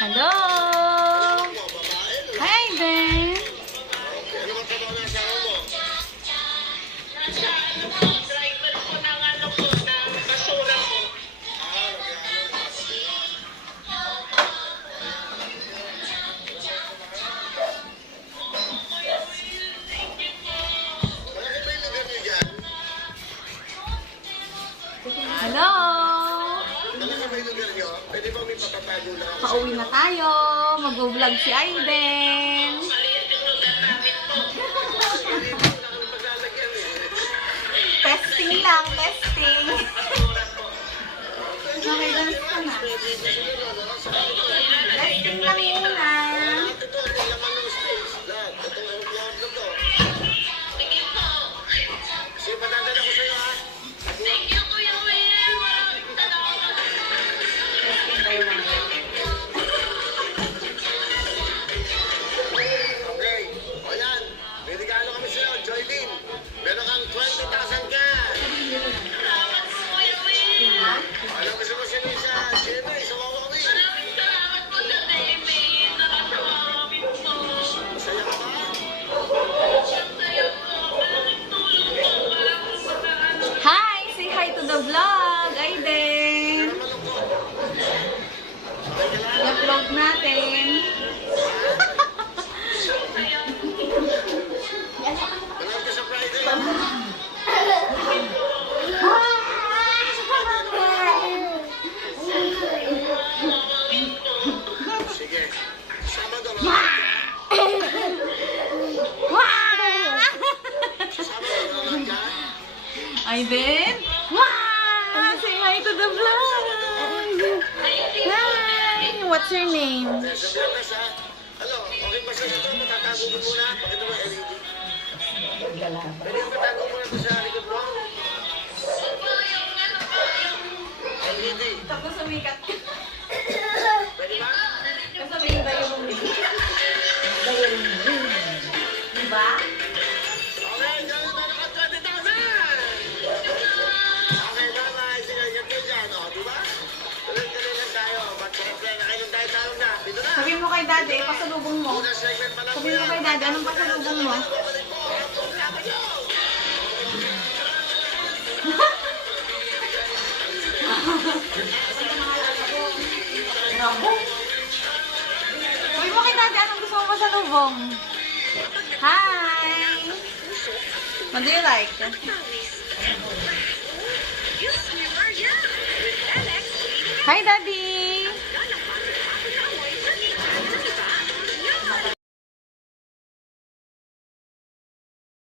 Hello! Hi there! Hello! Pauwi na tayo. Mag-vlog si Aiden. Testing lang, testing. Okay, dance ka na. Testing lang muna. Hi! Say hi to the vlog, Aiden! I-upload natin. Aiden? Wow! Say hi to the vlog! Hi! What's your name? Hello, okay ba sa'yo ito? Matatago mo muna. Pakita mo LED. Pwede mo matago muna ito sa likod mo? LED. Tapos sumikat. Pwede ba? Kasi may diamond ring. Diamond ring. Diba? Okay, gawin na naman 20,000! Okay, bye-bye. Sige, ganito dyan. O, diba? Tuloy-tuloy lang tayo. Ba't-sarap-sarap na kayo tayo talong na. Dito na. Sabihin mo kay daddy, pasalubong mo. Unang segment pa lang Sabihin mo kay daddy, anong pasalubong mo? Babalik po ang programa nyo. Sabihin mo kay daddy, anong gusto mo pasalubong? Hi! What do you like? Hi, daddy!